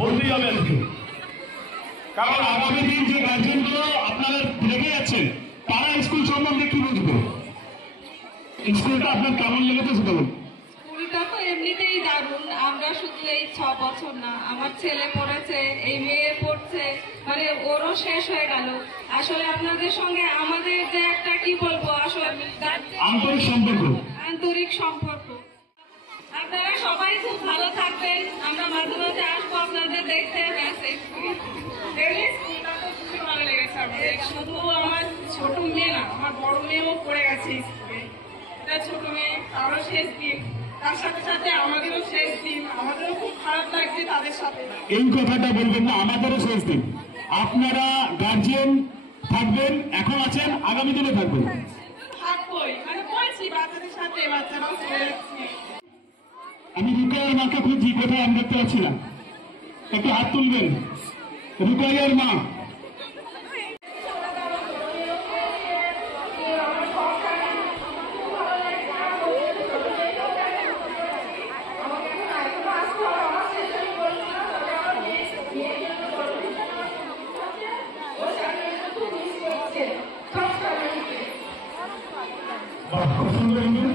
বলতেই হবে আজকে, কারণ আগামী দিন যে গার্জেনগুলো আপনারা রেখে যাচ্ছেন তারা স্কুল সম্বন্ধে কি বুঝবে? স্কুলটা আপনার কেমন লেগেছে বলুন? স্কুলটা তো এমনিতেই দারুণ। আমরা শুধু এই 6 বছর না, আমার ছেলে পড়েছে, এই মেয়ে পড়ছে, মানে ওরও শেষ হয়ে গেল। আসলে আপনাদের সঙ্গে আমাদের যে একটা কি বলবো, আসলে আন্তরিক সম্পর্ক, আন্তরিক সম্পর্ক। আপনারা সবাই খুব ভালো থাকবেন। আমরা মাঝে মাঝে আসবো আপনাদের দেখতে। স্কুলটা তো খুবই ভালো লেগেছে আমাদের। শুধু আমার ছোট মেয়ে না, আমার বড় মেয়েও পড়ে গেছে স্কুলে। এটা ছোট মেয়ে, তারও শেষ দিন, তার সাথে সাথে আমাদেরও শেষ দিন। আমাদেরও খুব খারাপ লাগছে তাদের সাথে। এই কথাটা বলবেন না, আমাদেরও শেষ দিন। আপনারা গার্জিয়ান থাকবেন, এখন আছেন, আগামী দিনে থাকবেন। থাকবোই, মানে বলছি বাচ্চাদের সাথে, বাচ্চারাও চলে যাচ্ছে। আমি রুকাইয়ার মাকে খুঁজছি, কোথায় আমি দেখতে পাচ্ছি না, একটু হাত তুলবেন। রুকাইয়ার মা, খুব সুন্দর।